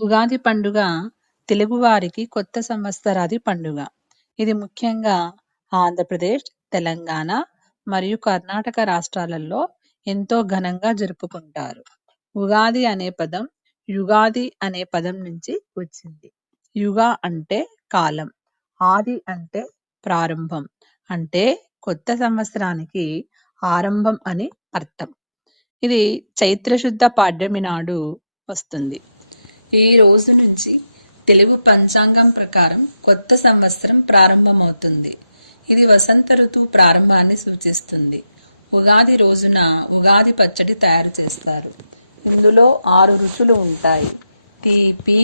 ఉగాది పండుగ తెలుగువారికి కొత్త సంవత్సరాది పండుగ. ఇది ముఖ్యంగా ఆంధ్రప్రదేశ్, తెలంగాణ మరియు కర్ణాటక రాష్ట్రాలలో ఎంతో ఘనంగా జరుపుకుంటారు. ఉగాది అనే పదం యుగాది అనే పదం నుంచి వచ్చింది. యుగ అంటే కాలం, ఆది అంటే ప్రారంభం, అంటే కొత్త సంవత్సరానికి ఆరంభం అని అర్థం. ఇది చైత్రశుద్ధ పాడ్యమి నాడు వస్తుంది. ఈ రోజు నుంచి తెలుగు పంచాంగం ప్రకారం కొత్త సంవత్సరం ప్రారంభమవుతుంది. ఇది వసంత ఋతువు ప్రారంభాన్ని సూచిస్తుంది. ఉగాది రోజున ఉగాది పచ్చడి తయారు చేస్తారు. ఇందులో 6 రుచులు ఉంటాయి. తీపి,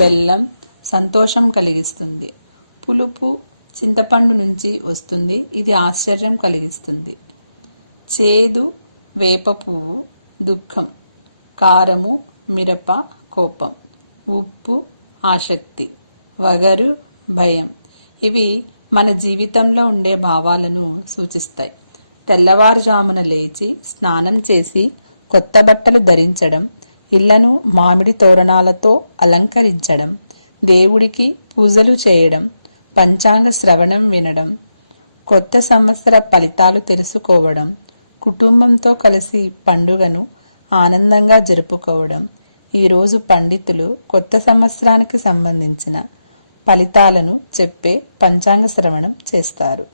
బెల్లం సంతోషం కలిగిస్తుంది. పులుపు చింతపండు నుంచి వస్తుంది, ఇది ఆశ్చర్యం కలిగిస్తుంది. చేదు వేప పువ్వు దుఃఖం, కారము మిరప కోపం, ఉప్పు ఆసక్తి, వగరు భయం. ఇవి మన జీవితంలో ఉండే భావాలను సూచిస్తాయి. తెల్లవారుజామున లేచి స్నానం చేసి కొత్త బట్టలు ధరించడం, ఇళ్లను మామిడి తోరణాలతో అలంకరించడం, దేవుడికి పూజలు చేయడం, పంచాంగ శ్రవణం వినడం, కొత్త సంవత్సర ఫలితాలు తెలుసుకోవడం, కుటుంబంతో కలిసి పండుగను ఆనందంగా జరుపుకోవడం. ఈరోజు పండితులు కొత్త సంవత్సరానికి సంబంధించిన ఫలితాలను చెప్పే పంచాంగ శ్రవణం చేస్తారు.